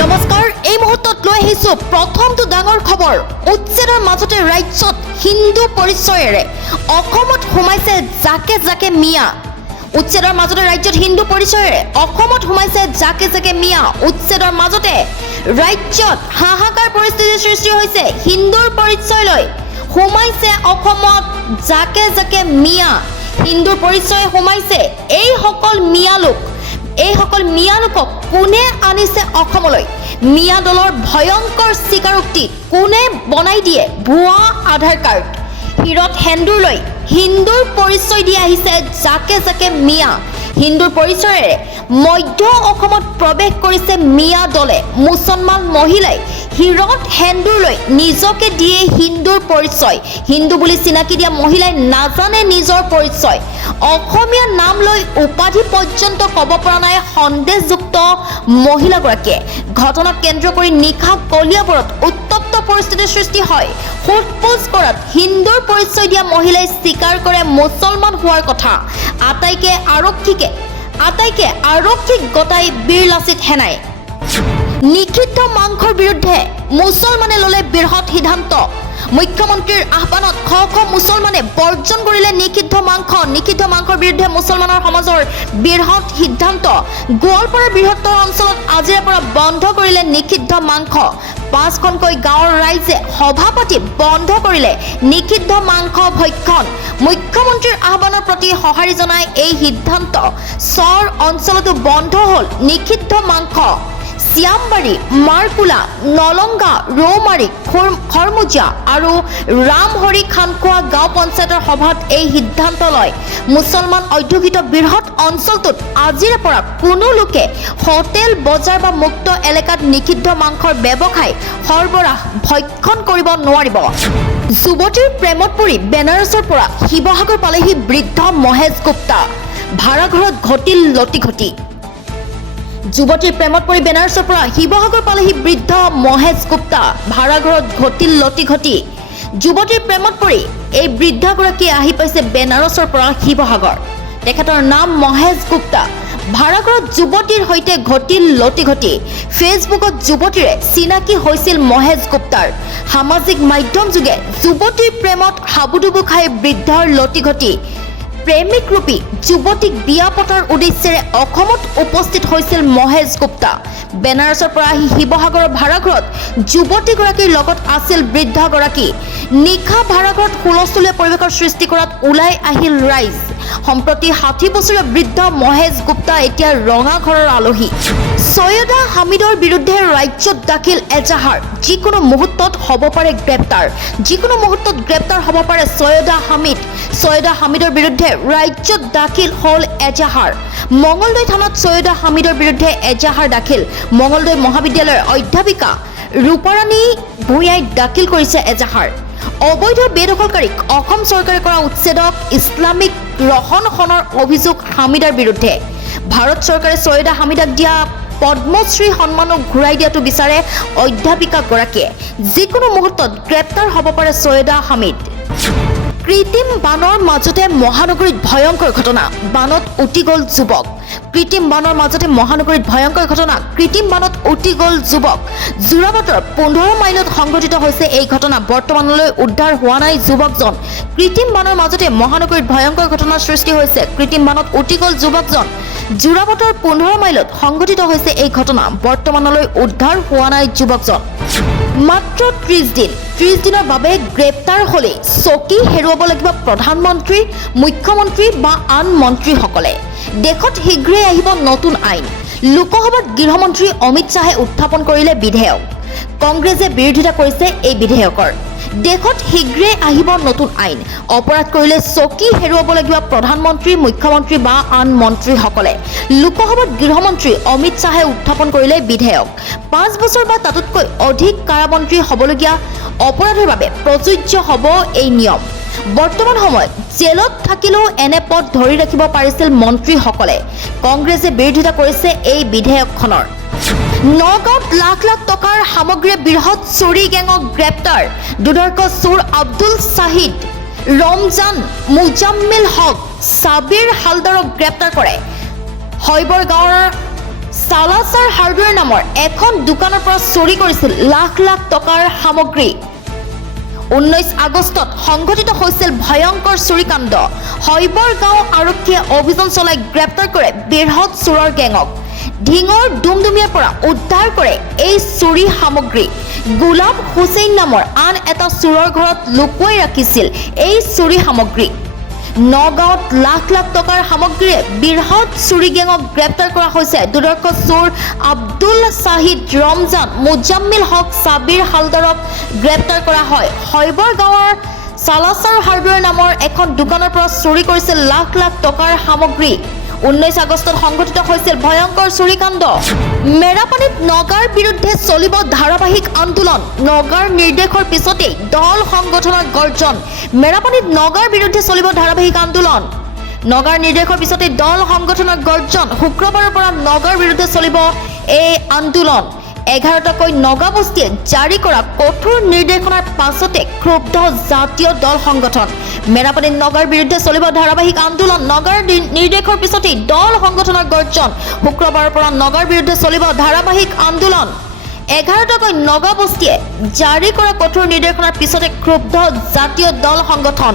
নমস্কাৰ, এই মুহূৰ্তত লৈ আহিছো প্ৰথমটো ডাঙৰ খবৰ। উচ্ছেদৰ মাজতে ৰাজ্যত হিন্দু পৰিচয়েৰে অসমত সোমাইছে জাকে জাকে মিয়া। উচ্ছেদৰ মাজতে ৰাজ্যত হিন্দু পৰিচয়েৰে অসমত সোমাইছে জাকে জাকে মিয়া। উচ্ছেদৰ মাজতে ৰাজ্যত হাহাকাৰ পৰিস্থিতিৰ সৃষ্টি হৈছে। হিন্দুৰ পৰিচয় লৈ সোমাইছে অসমত জাকে জাকে মিয়া। হিন্দুৰ পৰিচয় সোমাইছে এইসকল মিয়া লোকক কোনে আনিছে অসমলৈ? মিয়া দলৰ ভয়ংকৰ স্বীকাৰোক্তি কোনে বনাই দিয়ে? ভুৱা আধাৰ কাৰ্ড, শিৰত সেন্দুৰ লৈ হিন্দুৰ পৰিচয় দি আহিছে জাকে জাকে মিয়া। হিন্দুৰ পৰিচয়েৰে মধ্য অসমত প্ৰৱেশ কৰিছে মিয়া দলে। মুছলমান মহিলাই শিৰত সেন্দুৰ লৈ নিজকে দিয়ে হিন্দুৰ পৰিচয়। হিন্দু বুলি চিনাকি দিয়া মহিলাই নাজানে নিজৰ পৰিচয়। অসমীয়া নাম লৈ উপাধি পৰ্যন্ত ক'ব পৰা নাই সন্দেহযুক্ত মহিলাগৰাকীয়ে। ঘটনাক কেন্দ্ৰ কৰি নিশা কলিয়াবৰত উত্তপ্ত পৰিস্থিতিৰ সৃষ্টি হয়। সোধ-পোছ কৰাত হিন্দুৰ পৰিচয় দিয়া মহিলাই স্বীকাৰ কৰে মুছলমান হোৱাৰ কথা। আটাইকে আৰক্ষীক গতাই বীৰলাচিত সেনাই। নিষিদ্ধ মাংসৰ বিৰুদ্ধে মুছলমানে ল'লে বৃহৎ সিদ্ধান্ত। মুখ্যমন্ত্ৰীৰ আহ্বানত শ শ মুছলমানে বৰ্জন কৰিলে নিষিদ্ধ মাংস। নিষিদ্ধ মাংসৰ বিৰুদ্ধে মুছলমানৰ সমাজৰ বৃহৎ সিদ্ধান্ত। গোৱালপাৰাৰ বৃহত্তৰ অঞ্চলত আজিৰে পৰা বন্ধ কৰিলে নিষিদ্ধ মাংস। 5খনকৈ গাঁৱৰ ৰাইজে সভা পাতি বন্ধ কৰিলে নিষিদ্ধ মাংস ভক্ষণ। মুখ্যমন্ত্ৰীৰ আহ্বানৰ প্ৰতি সঁহাৰি জনাই এই সিদ্ধান্ত। চৰ অঞ্চলতো বন্ধ হ'ল নিষিদ্ধ মাংস। শ্যামবাৰী, মাৰকুলা, নলংগা, ৰৌমাৰী, খৰমুজীয়া আৰু ৰামহৰি খানখোৱা গাঁও পঞ্চায়তৰ সভাত এই সিদ্ধান্ত লয়। মুছলমান অধ্যুষিত বৃহৎ অঞ্চলটোত আজিৰে পৰা কোনো লোকে হোটেল, বজাৰ বা মুক্ত এলেকাত নিষিদ্ধ মাংসৰ ব্যৱসায়, সৰবৰাহ, ভক্ষণ কৰিব নোৱাৰিব। যুৱতীৰ প্ৰেমত পৰি বেনাৰসৰ পৰা শিৱসাগৰ পালেহি বৃদ্ধ মহেশ গুপ্তা। ভাড়াঘৰত ঘটিল লটিঘটি। যুৱতীৰ প্ৰেমত পৰি বেনাৰসৰ পৰা শিৱসাগৰ পালেহি বৃদ্ধ মহেশ গুপ্তা। ভাড়াঘৰত ঘটিল লটিঘটি। যুৱতীৰ প্ৰেমত পৰি এই বৃদ্ধাগৰাকী আহি পাইছে বেনাৰসৰ পৰা শিৱসাগৰ। তেখেতৰ নাম মহেশ গুপ্তা। ভাড়াঘৰত যুৱতীৰ সৈতে ঘটিল লটিঘটি। ফেচবুকত যুৱতীৰে চিনাকি হৈছিল মহেশ গুপ্তাৰ। সামাজিক মাধ্যম যোগে যুৱতীৰ প্ৰেমত হাবুডুবু খাই বৃদ্ধৰ লটিঘটি। প্ৰেমিক ৰূপী যুৱতীক বিয়া পতাৰ উদ্দেশ্যেৰে অসমত উপস্থিত হৈছিল মহেশ গুপ্তা। বেনাৰসৰ পৰা আহি শিৱসাগৰৰ ভাড়াঘৰত যুৱতীগৰাকীৰ লগত আছিল বৃদ্ধাগৰাকী। নিশা ভাড়াঘৰত হুলস্থুলীয়া পৰিৱেশৰ সৃষ্টি কৰাত ওলাই আহিল ৰাইজ। সম্প্ৰতি 60 বছৰীয়া বৃদ্ধ মহেশ গুপ্তা এতিয়া ৰঙাঘৰৰ আলহী। সৈয়দা হামিদৰ বিৰুদ্ধে ৰাজ্যত দাখিল এজাহাৰ। যিকোনো মুহূৰ্তত হ'ব পাৰে গ্ৰেপ্তাৰ। যিকোনো মুহূৰ্তত গ্ৰেপ্তাৰ হ'ব পাৰে সৈয়দা হামিদ। সৈয়দা হামিদৰ বিৰুদ্ধে ৰাজ্যত দাখিল হ'ল এজাহাৰ। মঙলদৈ থানাত সৈয়দা হামিদৰ বিৰুদ্ধে এজাহাৰ দাখিল। মঙলদৈ মহাবিদ্যালয়ৰ অধ্যাপিকা ৰূপাৰাণী ভূঞাই দাখিল কৰিছে এজাহাৰ। অবৈধ বেদখলকাৰীক অসম চৰকাৰে কৰা উচ্ছেদক ইছলামিক ৰহণখনৰ অভিযোগ হামিদাৰ বিৰুদ্ধে। ভাৰত চৰকাৰে সৈয়দা হামিদাক দিয়া পদ্মশ্ৰী সন্মানক ঘূৰাই দিয়াটো বিচাৰে অধ্যাপিকাগৰাকীয়ে। যিকোনো মুহূৰ্তত গ্ৰেপ্তাৰ হ'ব পাৰে সৈয়দা হামিদ। কৃত্ৰিম বানৰ মাজতে মহানগৰীত ভয়ংকৰ ঘটনা। বানত উটি গ'ল যুৱক। কৃত্ৰিম বানৰ মাজতে মহানগৰীত ভয়ংকৰ ঘটনা। কৃত্ৰিম বানত উটি গ'ল যুৱক। যোৰাবাটৰ 15 মাইলত সংঘটিত হৈছে এই ঘটনা। বৰ্তমানলৈ উদ্ধাৰ হোৱা নাই যুৱকজন। কৃত্ৰিম বানৰ মাজতে মহানগৰীত ভয়ংকৰ ঘটনাৰ সৃষ্টি হৈছে। কৃত্ৰিম বানত উটি গ'ল যুৱকজন। যোৰাবাটৰ 15 মাইলত সংঘটিত হৈছে এই ঘটনা। বৰ্তমানলৈ উদ্ধাৰ হোৱা নাই যুৱকজন। মাত্ৰ 30 দিনৰ বাবে গ্ৰেপ্তাৰ হ'লে চকী হেৰুৱাব লাগিব প্ৰধানমন্ত্ৰী, মুখ্যমন্ত্ৰী বা আন মন্ত্ৰীসকলে। দেশত শীঘ্ৰেই আহিব নতুন আইন। লোকসভাত গৃহমন্ত্ৰী অমিত শ্বাহে উত্থাপন কৰিলে বিধেয়ক। কংগ্ৰেছে বিৰোধিতা কৰিছে এই বিধেয়কৰ। দেশত শীঘ্ৰেই আহিব নতুন আইন। অপৰাধ কৰিলে চকী হেৰুৱাব লাগিব প্ৰধানমন্ত্ৰী, মুখ্যমন্ত্ৰী বা আন মন্ত্ৰীসকলে। লোকসভাত গৃহমন্ত্ৰী অমিত শ্বাহে উত্থাপন কৰিলে বিধেয়ক। 5 বছৰ বা তাতোতকৈ অধিক কাৰাবন্দী হ'বলগীয়া অপৰাধৰ বাবে প্ৰযোজ্য হ'ব এই নিয়ম। বৰ্তমান সময়ত জেলত থাকিলেও এনে পদ ধৰি ৰাখিব পাৰিছিল মন্ত্ৰীসকলে। কংগ্ৰেছে বিৰোধিতা কৰিছে এই বিধেয়কখনৰ। নগাঁৱত লাখ লাখ টকাৰ সামগ্ৰীৰে বৃহৎ চুৰি গেঙক গ্ৰেপ্তাৰ। দুৰ্ধৰ্ষ চোৰ আব্দুল শ্বাহিদ, ৰমজান, মুজাম্মিল হক, সাবিৰ হালদাৰক গ্ৰেপ্তাৰ কৰে। হৈবৰ গাঁৱৰ চালাচাৰ হাৰ্ডৱেৰ নামৰ এখন দোকানৰ পৰা চুৰি কৰিছিল লাখ লাখ টকাৰ সামগ্ৰী 19 আগষ্টত সংঘটিত হৈছিল ভয়ংকৰ চুৰিকাণ্ড হৈবৰ গাঁও আৰক্ষীয়ে অভিযান চলাই গ্ৰেপ্তাৰ কৰে বৃহৎ চোৰৰ গেঙক ঢিঙৰ দুমদুমিয়াৰ পৰা উদ্ধাৰ কৰে এই চুৰি সামগ্ৰী গোলাপ হুছেইন নামৰ আন এটা চোৰৰ ঘৰত লুকুৱাই ৰাখিছিল এই চুৰি সামগ্ৰী নগাঁৱত লাখ লাখ টকাৰ সামগ্ৰীৰে বৃহৎ চুৰি গেঙক গ্ৰেপ্তাৰ কৰা হৈছে দুৰ্দৰ্শ চোৰ আব্দুল শাহিদ ৰমজান মুজাম্মিল হক সাবিৰ হালদাৰক গ্ৰেপ্তাৰ কৰা হয় হৈবৰ গাঁৱৰ চালাচাৰ হাৰ্ডৱেৰ নামৰ এখন দোকানৰ পৰা চুৰি কৰিছিল লাখ লাখ টকাৰ সামগ্ৰী 19 আগষ্টত সংঘটিত হৈছিল ভয়ংকৰ চুৰিকাণ্ড মেৰাপানীত নগাৰ বিৰুদ্ধে চলিব ধাৰাবাহিক আন্দোলন নগাৰ নিৰ্দেশৰ পিছতেই দল সংগঠনৰ গৰ্জন মেৰাপানীত নগাৰ বিৰুদ্ধে চলিব ধাৰাবাহিক আন্দোলন নগাৰ নিৰ্দেশৰ পিছতেই দল সংগঠনৰ গৰ্জন শুক্ৰবাৰৰ পৰা নগাৰ বিৰুদ্ধে চলিব এই আন্দোলন 11টাকৈ নগা বস্তিয়ে জাৰি কৰা কঠোৰ নিৰ্দেশনাৰ পাছতে ক্ষুব্ধ জাতীয় দল সংগঠন মেৰাপানীত নগাৰ বিৰুদ্ধে চলিব ধাৰাবাহিক আন্দোলন নগাৰ নিৰ্দেশৰ পিছতেই দল সংগঠনৰ গৰ্জন শুক্ৰবাৰৰ পৰা নগাৰ বিৰুদ্ধে চলিব ধাৰাবাহিক আন্দোলন 11টাকৈ নগা বস্তিয়ে জাৰি কৰা কঠোৰ নিৰ্দেশনাৰ পিছতে ক্ষুব্ধ জাতীয় দল সংগঠন